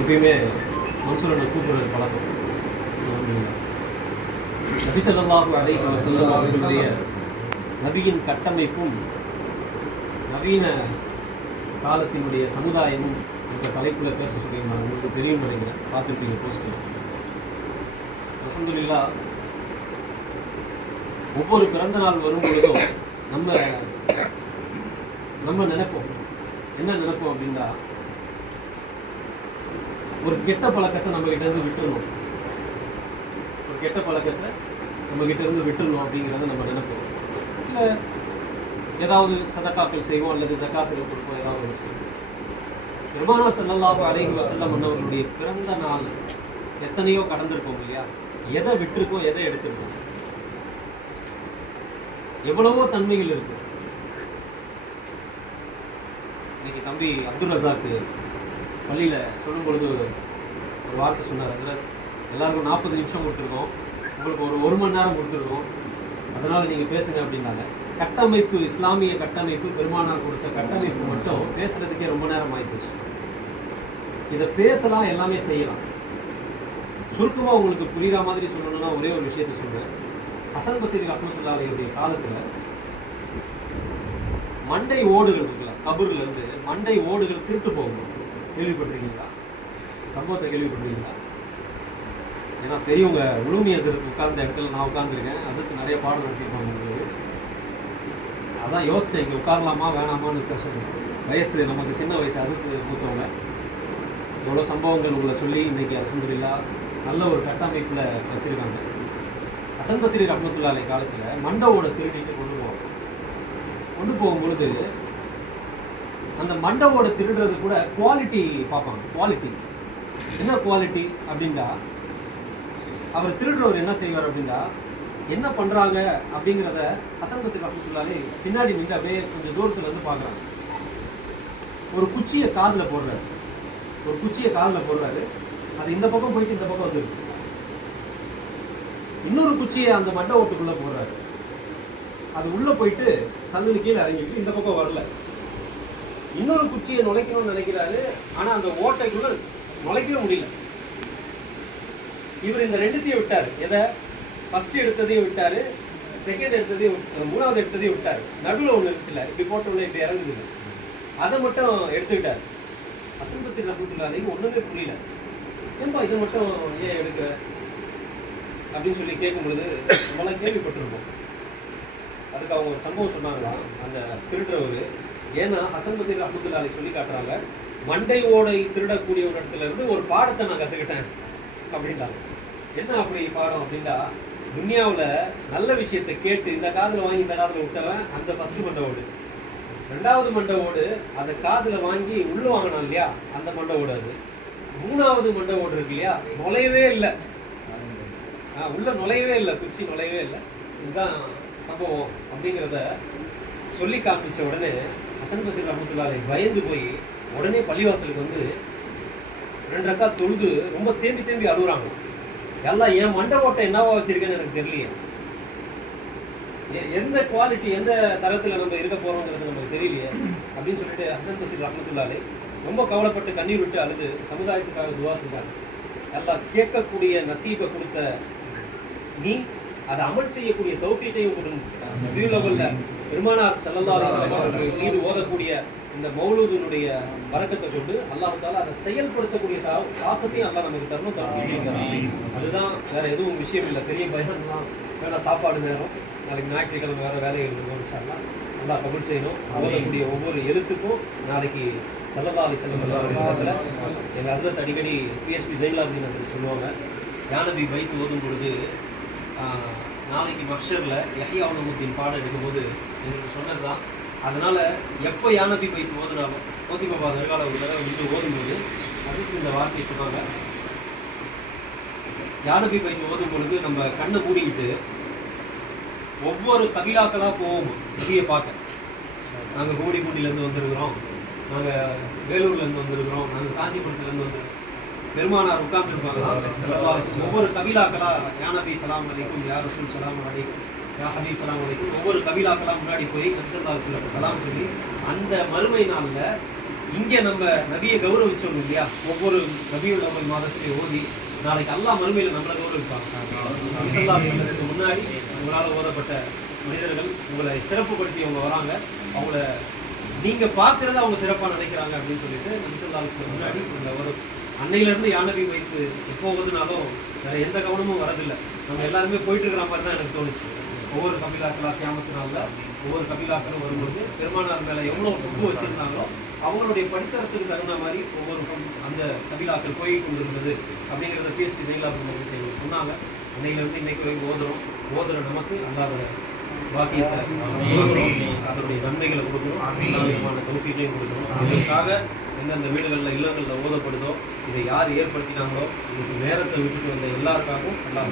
எப்பயுமே மன்சூரனை கூப்பிடுறது பழக்கம். நபி ஸல்லல்லாஹு அலைஹி வஸல்லம் அவர்களுடைய நபியின் கட்டமைப்பும் நவீன காலத்தினுடைய சமுதாயமும் இந்த தலைப்பில் பேச சொல்லி நான் உங்களுக்கு தெரியும் நினைக்கிறேன். பார்த்துருப்பீங்க போஸ்ட். அல்ஹம்துலில்லாஹ், ஒவ்வொரு பிறந்த நாள் வரும் பொழுதும் நம்ம நினைப்போம், என்ன நினைப்போம் அப்படின்னா, ஒரு கெட்ட பழக்கத்தை நம்ம கிட்ட இருந்து விட்டுறணும், ஒரு கெட்ட பழக்கத்தை நம்ம கிட்ட இருந்து விட்டுறணும் அப்படிங்கிறத நம்ம நினைப்போம். இல்லை ஏதாவது சதக்காக்கள் செய்வோம் அல்லது ஜக்காத்துகள் கொடுப்போம், ஏதாவது ஒன்று செய்வோம். பெருமானார் ஸல்லல்லாஹு அலைஹி வஸல்லம் அவர்களுடைய பிறந்த நாள் எத்தனையோ கடந்திருக்கோம் இல்லையா? எதை விட்டுருக்கோம், எதை எடுத்திருக்கோம்? எவ்வளவோ தன்மைகள் இருக்கு. இன்னைக்கு தம்பி அப்துல் ரஸாக்கு பள்ளியில் சொல்லும் பொழுது ஒரு வார்த்தை சொன்னார். ஹஸ்ரத், எல்லாருக்கும் 40 நிமிஷம் கொடுத்துருக்கோம், உங்களுக்கு ஒரு மணி நேரம் கொடுத்துருக்கோம், அதனால் நீங்கள் பேசுங்க அப்படின்னாங்க. கட்டமைப்பு, இஸ்லாமிய கட்டமைப்பு, பெருமானார் கொடுத்த கட்டமைப்பு மட்டும் பேசுறதுக்கே ரொம்ப நேரம் ஆகிப்போச்சு. இதை பேசலாம், எல்லாமே செய்யலாம். சுருக்கமாக உங்களுக்கு புரிகிற மாதிரி சொல்லணும்னா ஒரே ஒரு விஷயத்தை சொல்றேன். ஹசன் பஸ்ரி ரஹ்மத்துல்லாஹி அலைஹியுடைய காலத்தில் மண்டை ஓடுகள் இருக்குல்ல, கபூர்ல இருந்து மண்டை ஓடுகள் திருட்டு போகணும். கேள்விப்பட்டிருக்கீங்களா? சம்பவத்தை கேள்விப்பட்டிருக்கீங்களா? ஏன்னா பெரியவங்க உலூமி ஹஸரத் உட்கார்ந்த இடத்துல நான் உட்காந்துருக்கேன். ஹஸரத் நிறைய பாடம் நடத்திருப்பாங்க உங்களுக்கு. அதான் யோசித்தேன், இங்கே உட்காரலாமா வேணாமான்னு. வயசு நமக்கு சின்ன வயசு, ஹஸரத் மூத்தவங்க. எவ்வளோ சம்பவங்கள் உங்களை சொல்லி இன்னைக்கு அல்ஹம்துலில்லாஹ் நல்ல ஒரு கட்டமைப்பில் வச்சுருக்காங்க. ஹசன் பஸ்ரி ரஹ்மத்துல்லாஹி அலைஹி காலத்தில் மண்டவோட திருடிட்டு கொண்டு போகும்பொழுது அந்த மண்டவோட திருடுறது கூட குவாலிட்டி பார்ப்பாங்க. குவாலிட்டி என்ன குவாலிட்டி அப்படின்னா, அவர் திருடுறவர் என்ன செய்வார் அப்படின்னா, என்ன பண்ணுறாங்க அப்படிங்கிறத ஹசன் பஸ்ரி ரஹ்மத்துல்லாஹி பின்னாடி நின்று அப்படியே கொஞ்சம் தூரத்தில் வந்து பார்க்குறாங்க. ஒரு குச்சியை காதில் போடுறாரு, அது இந்த பக்கம் போயிட்டு இந்த பக்கம் வந்துருக்கு. இன்னொரு குச்சியை அந்த மண்டை ஓட்டுக்குள்ளே போடுறாரு, அது உள்ளே போயிட்டு சல்லுன்னு கீழே இறங்கிட்டு இந்த பக்கம் வரல. இன்னொரு குச்சியை நுழைக்கணும்னு நினைக்கிறாரு, ஆனால் அந்த ஓட்டைக்குள்ள நுழைக்கவே முடியல. இவர் இந்த ரெண்டுத்தையும் விட்டார். எதை? ஃபர்ஸ்ட் எடுத்ததையும் விட்டாரு, செகண்ட் எடுத்ததையும், மூணாவது எடுத்ததையும் விட்டார். நடுவில் ஒன்று இருக்குல்ல, இப்படி போட்டோன்னே இப்படி இறங்குது, அதை மட்டும் எடுத்துக்கிட்டார். ஹசன் பஸ்ரி ரஹ்மத்துல்லாஹி அலைஹி ஒன்றுமே புரியல. ஏன்பா இதை மட்டும் ஏன் எடுக்கிற அப்படின்னு சொல்லி கேட்கும் பொழுது நம்மளாம் கேள்விப்பட்டிருப்போம். அதுக்கு அவங்க ஒரு சம்பவம் சொன்னாங்களாம், அந்த திருடுறவர். ஏன்னா ஹசன் பஸ்ரி ரஹ்மத்துல்லாஹி அலைஹி சொல்லி காட்டுறாங்க, மண்டை ஓடை திருடக்கூடிய ஒரு இடத்துல இருந்து ஒரு பாடத்தை நான் கற்றுக்கிட்டேன் அப்படின்ட்டாங்க. என்ன அப்படி பாடம் அப்படின்னா, துன்யாவில் நல்ல விஷயத்தை கேட்டு இந்த காதில் வாங்கி இந்த காதில் விட்டவன் அந்த ஃபர்ஸ்ட் மண்டை ஓடு. ரெண்டாவது மண்டை ஓடு அந்த காதில் வாங்கி உள்ள வாங்கினான் இல்லையா, அந்த மண்டை ஓடு. அது மூணாவது மண்டை ஓடு இருக்கு இல்லையா, நுழையவே இல்லை, உள்ள நுழையவே இல்லை, குச்சி நுழையவே இல்லை. இதுதான் சம்பவம் அப்படிங்கிறத சொல்லி காமிச்ச உடனே ஹசன் பஸ்ரி ரஹ்மத்துல்லாஹி அலைஹி பயந்து போய் உடனே பள்ளிவாசலுக்கு வந்து 2 ரக்காத் தொழுது ரொம்ப தேம்பி அழுகுறாங்க. எல்லாம் என் மண்டை ஓட்டை என்னவா வச்சிருக்கேன்னு எனக்கு தெரியலையே, எந்த குவாலிட்டி எந்த தரத்தில் நம்ம இருக்க போகிறோங்கிறது நமக்கு தெரியலையே அப்படின்னு சொல்லிட்டு ஹசன் பஸ்ரி ரஹ்மத்துல்லாஹி அலைஹி ரொம்ப கவலைப்பட்டு கண்ணீர் விட்டு அழுது சமுதாயத்துக்காக துவா செஞ்சாங்க. எல்லாம் கேட்கக்கூடிய நசீபை கொடுத்த நீ அதை அமல் செய்யக்கூடிய தௌஃபீக்கையும் கொடுங்க. பெருமானார் ஸல்லல்லாஹு அலைஹி வஸல்லம் மீது ஓதக்கூடிய இந்த மௌலூதுனுடைய பரக்கத்தை கொண்டு அல்லாஹ் தஆலா அதை செயல்படுத்தக்கூடிய தாக்கத்தையும் அல்லாஹ் நமக்கு தரணும், தௌஃபீக். அதுதான், வேற எதுவும் விஷயம் இல்லை. பெரிய பயம்லாம் வேணா, சாப்பாடு நேரம், நாளைக்கு ஞாயிற்றுக்கிழமை வேற வேலைகள் இருக்கும். இன்ஷா அல்லாஹ் அல்லாஹ் கபூல் செய்யணும். ஓதக்கூடிய ஒவ்வொரு எழுத்துக்கும் நாளைக்கு ஸல்லல்லாஹு அலைஹி வஸல்லம் எங்கள் ஹஸ்ரத் அடிக்கடி பிஎஸ்பி ஜெயிலாபுதீன் ஹஸ்ரத் சொல்லுவாங்க, யானபி பைத் ஓதும் பொழுது நாளைக்கு மக்ஷரில் யஹ்யா உலமுத்தீன் பாடம் எடுக்கும்போது எங்களுக்கு சொன்னது தான். அதனால் எப்போ யானபி பைத் ஓதுனாலும் ஓதி பாபா தர்கால ஒரு தடவை வந்து ஓதும்போது அதுக்கு இந்த வார்த்தை சொன்னாங்க, யானபி பைத் ஓதும் பொழுது நம்ம கண்ணை மூடிக்கிட்டு ஒவ்வொரு கபிலாக்களாக போவோம் நபியை பார்க்க. நாங்கள் கோடிக்குண்டிலேருந்து வந்திருக்கிறோம், நாங்கள் வேலூர்லேருந்து வந்திருக்கிறோம், நாங்கள் காஞ்சிபுரத்துலேருந்து வந்திருக்கிறோம். பெருமானார் உட்கார்ந்துருப்பாங்களா, ஒவ்வொரு கபிலாக்களா யா நபி ஸலாம் அலைக்கும், யா ரசூல் ஸலாம் அலைக்கும், யா ஹபீப் ஸலாம் அலைக்கும், ஒவ்வொரு கபிலாக்கெல்லாம் முன்னாடி போய் நபி ஸல்லல்லாஹு அலைஹி வஸல்லம் சலாம் சொல்லி அந்த மறுமை நாளில் இங்கே நம்ம நபியை கௌரவிச்சோம் இல்லையா, ஒவ்வொரு நபியுல் அவ்வல் மாதத்திலே ஓதி நாளைக்கு அல்லாஹ் மறுமையில் நம்மளை கௌரவிப்பாங்க. முன்னாடி உங்களால் ஓதப்பட்ட மனிதர்கள் உங்களை சிறப்புப்படுத்தி வராங்க, அவங்கள நீங்க பார்க்கறத அவங்க சிறப்பா நினைக்கிறாங்க அப்படின்னு சொல்லிட்டு நபிசல்லாஹு முன்னாடி ஒரு அன்னையிலேருந்து யானபி வைத்து எப்போ ஓதுனாலும் வேற எந்த கவனமும் வரதில்லை. நம்ம எல்லாருமே போயிட்டு இருக்கிற மாதிரி தான் எனக்கு தோணுச்சு. ஒவ்வொரு கபிலாக்களா கியாமத்தினால ஒவ்வொரு கபிலாக்களும் வரும்போது பெருமானார் மேலே எவ்வளோ உப்பு வச்சிருந்தாங்களோ அவங்களுடைய படித்தரத்துக்கு தகுந்த மாதிரி ஒவ்வொரு அந்த கபிலாக்கள் போய் கொண்டிருந்தது அப்படிங்கிறத பேசி சொன்னாங்க. அன்னையிலேருந்து இன்னைக்கு வரைக்கும் ஓதுற நமக்கு அல்லாத பாக்கியத்தை அதனுடைய நன்மைகளை கொடுக்கணும், தௌஃபீக்கையும் கொடுக்கணும். இதற்காக எந்தெந்த வீடுகளில் இல்லங்களில் ஓதப்படுதோ இதை யார் ஏற்படுத்தினாங்களோ இதுக்கு நேரத்தை விட்டுட்டு வந்த எல்லாருக்காகவும் அல்லாஹ்